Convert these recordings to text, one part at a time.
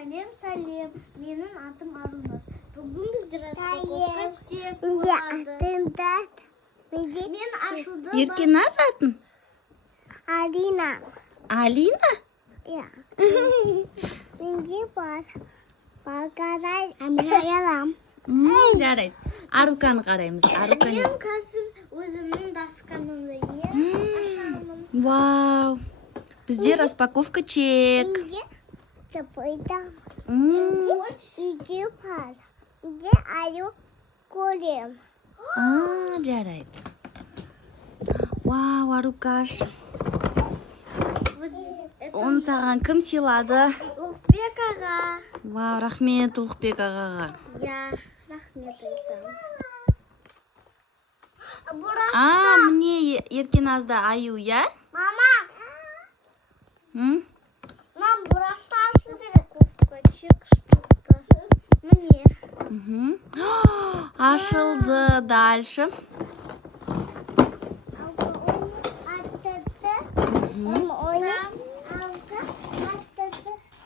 Сәлем. Менің атым Арунас. Бүгін бізде распаковка чек болады. Мен ашуды Еркеназ атын? Алина. Алина? Ja. Менде бар. Балгадай амиралам. Жарайды. Аруканы қараймыз. Аруканы. Мен қазір өзімнің дасканымды ашамын. Вау. Бізде распаковка чек. Менде запойдам. Үйде бар. Үйде аю көрем. Жарайды. Вау, Арукаш. Оны саған кім сыйлады? Ұлықбек аға. Вау, рахмет Ұлықбек ағаға. Рахмет айтам. Міне Еркеназда аю, я? Мама, М? нам burası aşı кофтка чек что-то. Мне. Мгм. Ашылды. Дальше.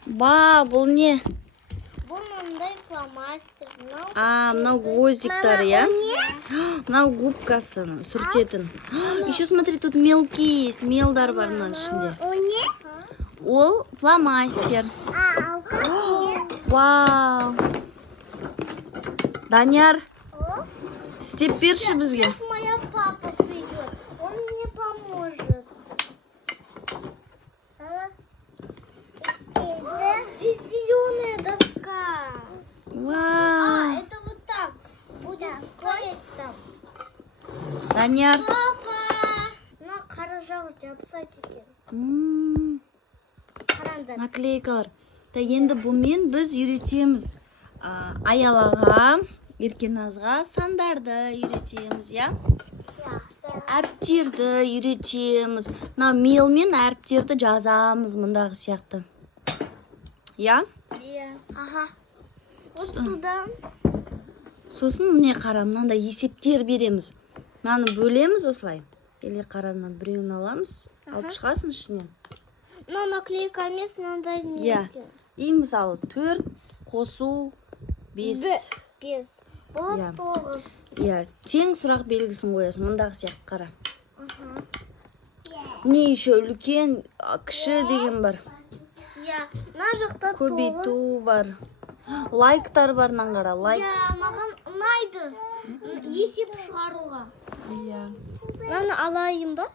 Ба, бұл не? Бұл мындай фломастер. Мынау гвоздиктар, я? Мынау губкасы, сүртетін. Еще смотри, тут мелки есть, мелдар бар мынаның ішінде. Ол фломастер. Вау. Данияр, істеп берші бізге. Сейчас моя папа придет. Он мне поможет. Здесь зеленая доска. Вау. Это вот так. Будет стоять там. Данияр. Папа! Мына қара жағы жабса екен. Қараңдар. Наклейкалар. Енді бұмен біз үйретеміз. Аялаға, Еркеназға сандарды үйретеміз, я? Әріптерді үйретеміз. Мел мен әріптерді жазамыз мұндағы сияқты. Я? Аха. Вот судан. Сосын міне қара, мынандай есептер береміз. Мынаны бөлеміз осылай. Или қараны біреуін аламыз, алып шығасың ішінен. Мына наклейка емес, мынандай Я. И мысалы 4 қосу 5. 5. Бұл 9. Я. Тең сұрақ белгісін қоясың, мұндағы сияқты қара. Не еще үлкен, кіші деген бар. Мына жақта 9. Көбейту бар. Лайктар бар, қара, лайк. Маған ұнайды. Есеп шығаруға. Я. Мынаны алайын ба?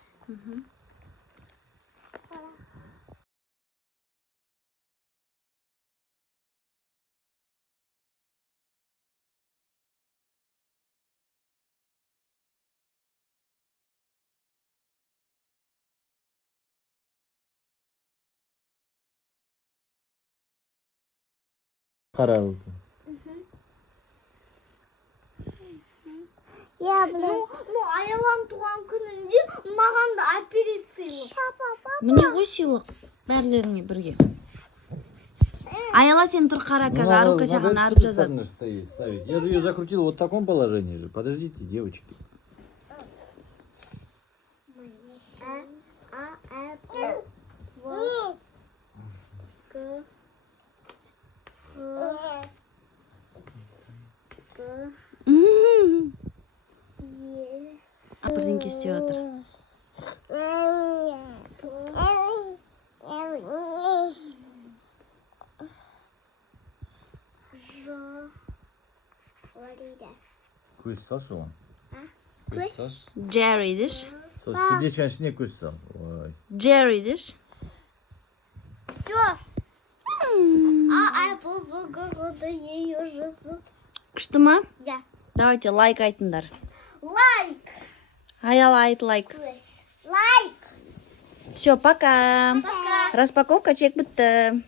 Қарауыл. Аялам туған күнінде маған да әперет сыйлық. Міне ғой сыйлық. Бәрлеріңе бірге. Аяла сен тұр қара қазір, Арука саған арып жазады. Я же ее закрутил вот в таком положении же. Подождите, девочки. Бірдеңке істеп жатыр. Көз салшы оған. Көз салшы. Джерри деш. Сол сердечканың ішіне көз сал. Ой. Джерри деш. Все. Apple выгорода ее жазып. Күшті ма? Да. Давайте лайк айтыңдар. Лайк. Аяла айт лайк. Лайк. Все, пока. Пока. Распаковка чек бітті.